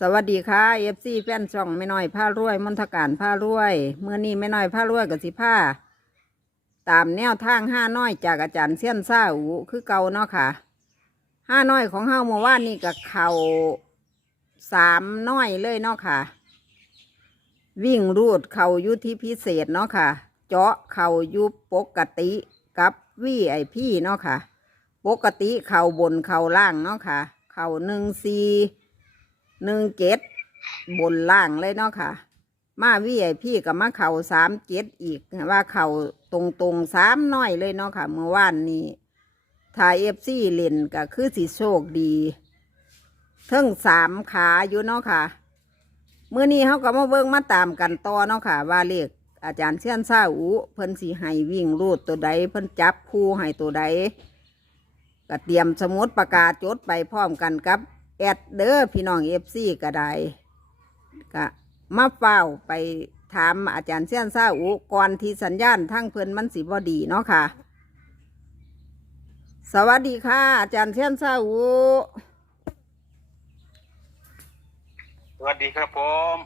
สวัสดีค่ะเอฟซีแฟนช่องไม่น้อยผ้ารวยมนทการผ้ารวยเมื่อนี้ไม่น้อยผ้ารวยกับสิผ้าตามแนวทางห้าน้อยจากอาจารย์เซียนซ่าอูคือเก่าเนาะค่ะห้าน้อยของเฮาเมื่อวานนี่กับเข่าสามน้อยเลยเนาะค่ะ วิ่งรูดเข่ายุทธิพิเศษเนาะค่ะ เจาะเข่ายุปกติกับวีไอพี่เนาะค่ะ ปกติเข่าบนเข่าล่างเนาะค่ะ เข่าหนึ่งซี หนึ่งเจ็ดบนล่างเลยเนาะค่ะ มาวีไอพี่กับมาเข่าสามเจ็ดอีกว่าเข่าตรงตรงสามน้อยเลยเนาะค่ะ เมื่อวานนี้ถ่ายเอฟซีเล่นก็คือสิโชคดีเทั้งสามขาอยู่เนาะค่ะเมื่อนี้เขาก็มาเบิ่งมาตามกันต่อเนาะค่ะ ว่าเลขอาจารย์เชี่ยนซาอูเพิ่นสีให้วิ่งรูดตัวใดเพิ่นจับคู่ให้ตัวใดก็เตรียมสมุดประกาศจดไปพร้อมกันกับ แอดเด้อพี่น้องเอฟซีก็ได้ก็มาเฝ้าไปถามอาจารย์เซียนซาอุก่อนที่สัญญาณทั้งเพิ่นมันสีบอดีเนาะค่ะ สวัสดีค่ะ อาจารย์เซียนซาอุสวัสดีครับผม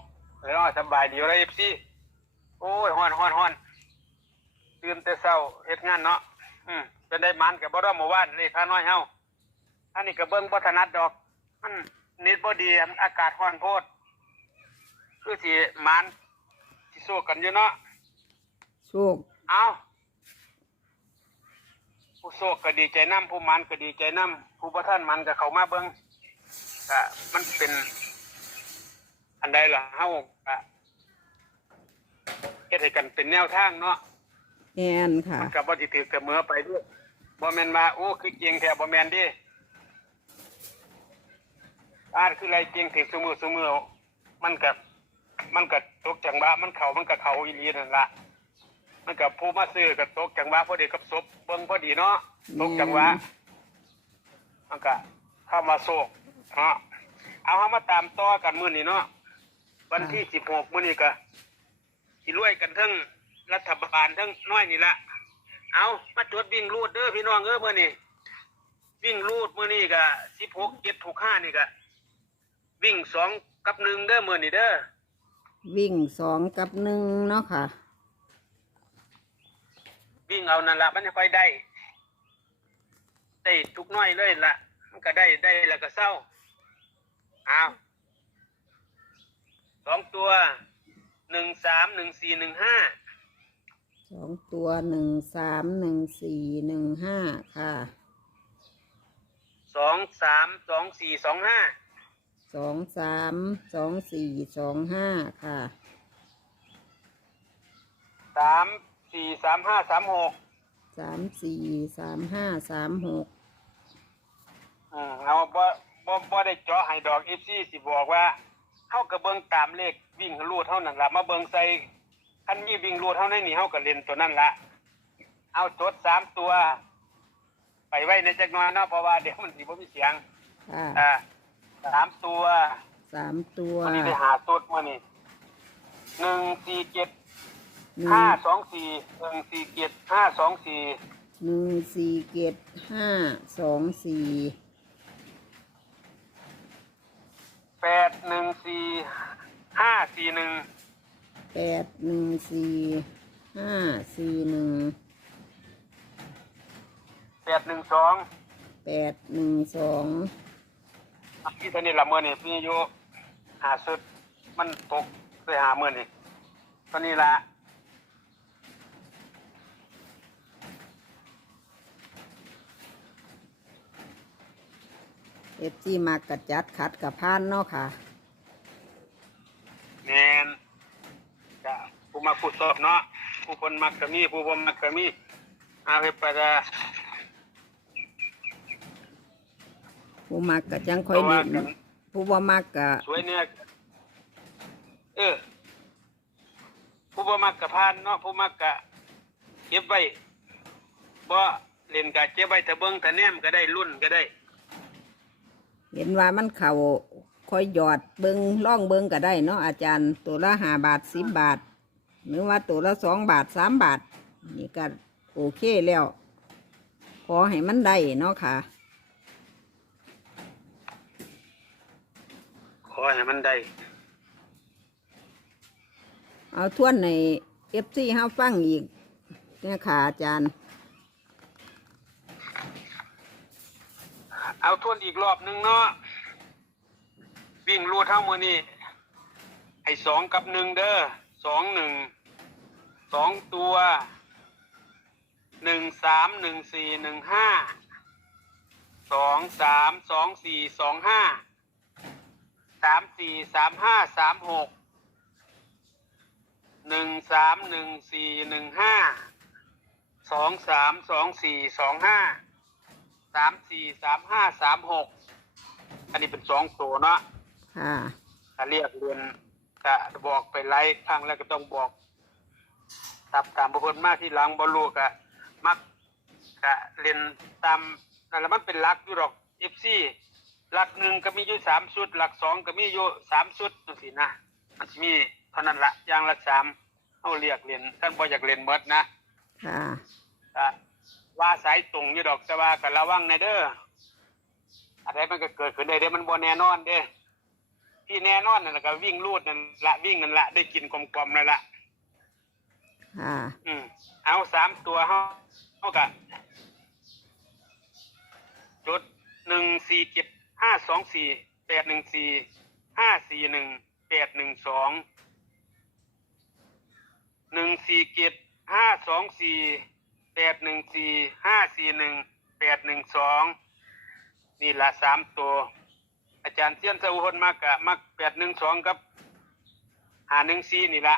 เออสบายดีอะไรเอฟซีโอ้ยฮอนฮอนฮอนตื่นแต่เช้าเฮ็ดงานเนาะอืมเป็นได้มันกับบ่ได้เมื่อวานเลยข้าน้อยเฮาอันนี้ก็เบิ่งบ่ถนัดดอก มันนิดบ่ดีอันอากาศร้อนโพด คือสิมันสิสู้กันอยู่เนาะโชคเอาผู้โชคก็ดีใจนํผู้มันก็ดีใจนํผู้บ่ทันมันก็เข้ามาเบิ่งก็มันเป็นอันใดล่ะเฮาก็เฮ็ดให้กันเป็นแนวทางเนาะแอนค่ะ มันก็บ่สิถือเสมอไปเด้วยบ่แม่นว่าโอ้คือเก่งแท้บ่แม่นเดิ อาจคืออะไรเก่งถือซุมือซุมือมันก็มันก็ตกจังหวะมันเข้ามันก็เข้าอีหลีนั่นล่ะมันก็ผู้มาซื้อก็ตกจังหวะพอดีกับศพเบิ่งพอดีเนาะตกจังหวะมันก็เข้ามาโศกเนาะเอาเฮามาตามต่อกันมื้อนี้เนาะวันที่16มื้อนี้ก็สิรวยกันทั้งรัฐบาลทั้งน้อยนี่ละเอามาจดวิ่งรูดเด้อพี่น้องเอ้อเมื่อนี้วิ่งรูดเมื่อนี้ก็สิบหกเจ็ดหกห้านี่ก็ วิ่งสองกับหนึ่งเด้อเมื่อนี้เด้อวิ่งสองกับหนึ่งเนาะค่ะ วิ่งเอานั่นละมันจะค่อยได้ ได้ทุกน้อยเลยละมันก็ได้ได้แล้วก็เศร้าเอาสองตัวหนึ่งสามหนึ่งสี่หนึ่งห้าสองตัวหนึ่งสามหนึ่งสี่หนึ่งห้าค่ะสองสามสองสี่สองห้า สองสามสองสี่สองห้าค่ะ สามสี่สามห้าสามหกสามสี่สามห้าสามหกอืมเอาบ่บ่บ่ได้เจาะให้ดอกเอฟซีสิบอกว่าเฮาก็เบิ่งตามเลขวิ่งรูดเท่านั้นล่ะมาเบิ่งใส่คันมีวิ่งรูดเท่านั้นนี่เฮาก็เล่นตัวนั้นละเอาจดสามตัว ไปไว้ในจักหน้อยเนาะเพราะว่าเดี๋ยวมันสิบ่มีเสียงค่ะ อ่า สามตัวสามตัววันนี้ได้หาสุดมื้อนี้หนึ่งสี่เจ็ดหนึ่งห้าสองสี่หนึ่งสี่เจ็ดห้าสองสี่หนึ่งสี่เจ็ดห้าสองสี่แปดหนึ่งสี่ห้าสี่หนึ่งแปดหนึ่งสี่ห้าสี่หนึ่งแปดหนึ่งสองแปดหนึ่งสอง ที่เท่านี้ละเมื่อนี่พี่อยู่หาสุดมันตกไปหาเมื่อนี่ตอนนี้ละเอฟซีมากระจัดขัดกับพานเนาะค่ะแมนจะผู้มาผู้สอบเนาะผู้คนมักกะมีผู้บ่มักกะมีเอาไปไปละ ผู้มักกะจังค่อยเล่นเพราะว่ากันผู้บ่มักกะสวยเนี่ยเออ ผู้บ่มักกะพานเนาะผู้มักกะเก็บไว้บ่เล่นกะเก็บไว้ถ้าเบิ่งถ้าแนมก็ได้รุ่นก็ได้ เห็นว่ามันเข่าค่อยหยอดเบิงล่องเบิงก็ได้เนาะอาจารย์ ตัวละห้าบาทสิบบาท หรือว่าตัวละสองบาทสามบาท นี่ก็โอเคแล้ว ขอให้มันได้เนาะค่ะ อให้มันได้ เอาทวนในเอฟซีเฮาฟังอีกเนี่ยค่ะอาจารย์ เอาทวนอีกรอบหนึงเนาะวิ่งรูดทั้งมือนี่ให้สองกับหนึ่งเด้อสองหนึ่งสองตัวหนึ่งสามหนึ่งสี่หนึ่งห้าสองสามสองสี่สองห้า สามสี่สามห้าสามหกหนึ่งสามหนึ่งสี่หนึ่งห้าสองสามสองสี่สองห้าสามสี่สามห้าสามหกอันนี้เป็นสองตัวเนาะค่ะถ้าเรียกเรียนก็บอกไปไล่ครั้งแล้วก็ต้องบอกตับตามบุคคลมากที่หลังบอลูกอะมักกะเรียนตามนั่นแหละมันเป็นหลักอยู่หรอกเอฟซี หลักหนึ่งก็มีอยู่สามชุด หลักสองก็มีอยู่สามชุดจังสินะมันสิมีเท่านั้นละอย่างละสามเอาเรียกเรียนท่านบ่อยากเรียนเมดนะค่ะก็ว่าสายตรงอยู่ดอกแต่ว่าก็ระวังในเด้ออะไรมันก็เกิดขึ้นได้เด้มันบ่แน่นอนเด้ที่แน่นอนนั่นแหละก็วิ่งลูดนั่นละวิ่งนั่นละได้กินกลมๆนั่นละค่ะอืมเอาสามตัวเฮาเฮากะจุดหนึ่งสี่เจ็ด ห้าสองสี่แปดหนึ่งสี่ห้าสี่หนึ่งแปดหนึ่งสองหนึ่งสี่เจ็ดห้าสองสี่แปดหนึ่งสี่ห้าสี่หนึ่งแปดหนึ่งสองนี่ละสามตัว อาจารย์เซียนสะอุพนมากกะมักแปดหนึ่งสองกับหาหนึ่งสี่นี่ละ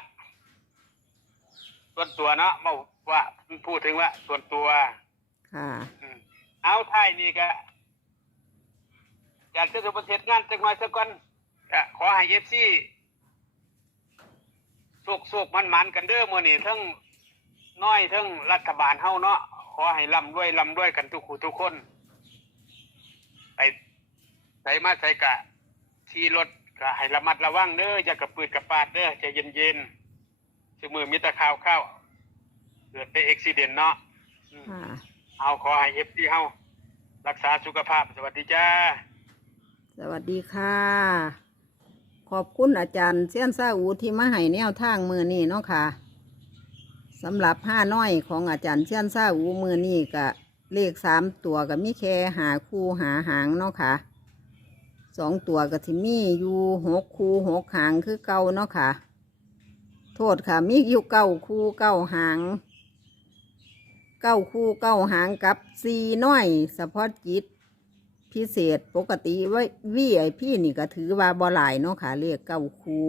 ส่วนตัวเนาะมาว่าพูดถึงว่าส่วนตัวค่ะอืมเอาไทายนี่ก็ อยากจะสุประเทศงานจังหวัดสกอนก็ขอให้เอฟซีสุกสุกมันมันๆกันเด้อมื่อนี้ทั้งน้อยทั้งรัฐบาลเฮาเนาะขอให้ร่ำรวยร่ำรวยกันทุกคู่ทุกคน ไปใส่มาใส่กะที่รถก็ให้ระมัดระวังเด้ออย่ากระปืดกระปาดเด้อใจเย็นๆสมือมิตรข่าวเข้าเกิดเป็นอุบิเหตุเนาะอืมค่ะเอาขอให้เอฟซีเฮารักษาสุขภาพสวัสดีจ้า สวัสดีค่ะ ขอบคุณอาจารย์เซียนซาอูที่มาให้แนวทางมือนี้เนาะค่ะสำหรับห้าน้อยของอาจารย์เซียนซาอูมือนี้ก็เลขสามตัวก็มีแคหาคู่หาหางเนาะค่ะสองตัวก็ที่มีอยู่หกคู่หกหางคือเก่าเนาะค่ะ โทษค่ะมีอยู่เก้าคู่เก้าหางเก้าคู่เก้าหางกับสีน้อยเฉพาะจิต พิเศษปกติไว้วีไอพี่นี่ก็ถือว่าบ่หลายเนาะค่ะเรียกเก้าคู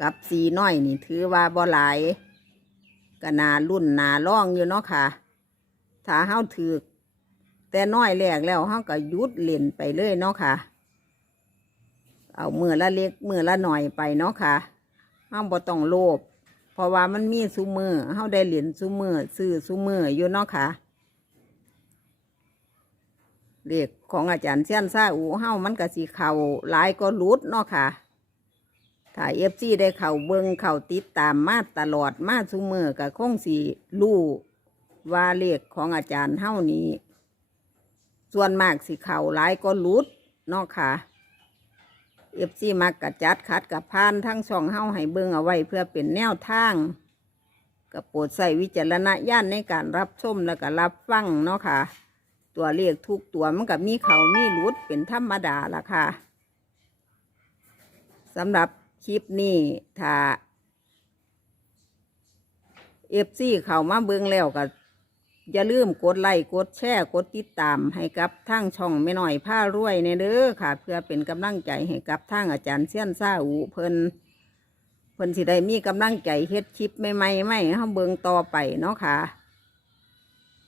กับสีน้อยนี่ถือว่าบ่หลายก็นารุ่นนาล่องอยู่เนาะค่ะ ถ้าเฮาถือแต่น้อยแรกแล้วเฮาก็ยุดเล่นไปเลยเนาะค่ะ เอามือละเล็กมือละหน่อยไปเนาะค่ะเฮาบ่ต้องโลภเพราะว่ามันมีซุมือเฮาได้เหรียญซุมือซื้อซุมืออยู่เนาะค่ะ เลขของอาจารย์เซียนซาอูเฮ้ามันก็สิเข่าหลายก็รุดเนาะค่ะถ้าเอฟซีได้เข่าเบิงเข่าติดตามมาตลอดมาซุมือก็คงสิรู้ว่าเลขของอาจารย์เฮ้านี้ ส่วนมากสิเข่าหลายก็รุดเนาะค่ะเอฟซีมักกะจัดคัดกับพานทั้งช่องเฮ้าให้เบิงเอาไว้เพื่อเป็นแนวทางก็โปรดใส่วิจารณญาณในการรับชมแล้วก็รับฟังเนาะค่ะ ตัวเลขทุกตัวมันกับมีเขามีหลุดเป็นธรรมดาละค่ะสำหรับคลิปนี้ถ้าเอฟซีเขามาเบิ่งแล้วก็อย่าลืมกดไลค์กดแชร์กดติดตามให้กับทางช่องไม่น้อยผ้ารวยในเด้อค่ะ เพื่อเป็นกำลังใจให้กับทางอาจารย์เซียนซาอูเพิ่นเพิ่นสิได้มีกำลังใจเฮ็ดคลิปใหม่ๆไม่ห้เราเบิ่งต่อไปเนาะค่ะ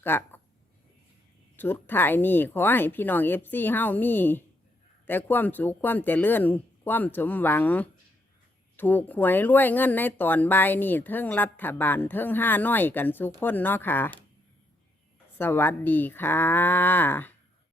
ก็ สุดท้ายนี่ขอให้พี่น้องเอฟซีเฮามี แต่ความสุขความเจริญความสมหวัง ถูกหวยรวยเงินในตอนบ่ายนี่เทิงรัฐบาลเทิงห้าน้อยกันสุขคนเนาะค่ะ สวัสดีค่ะ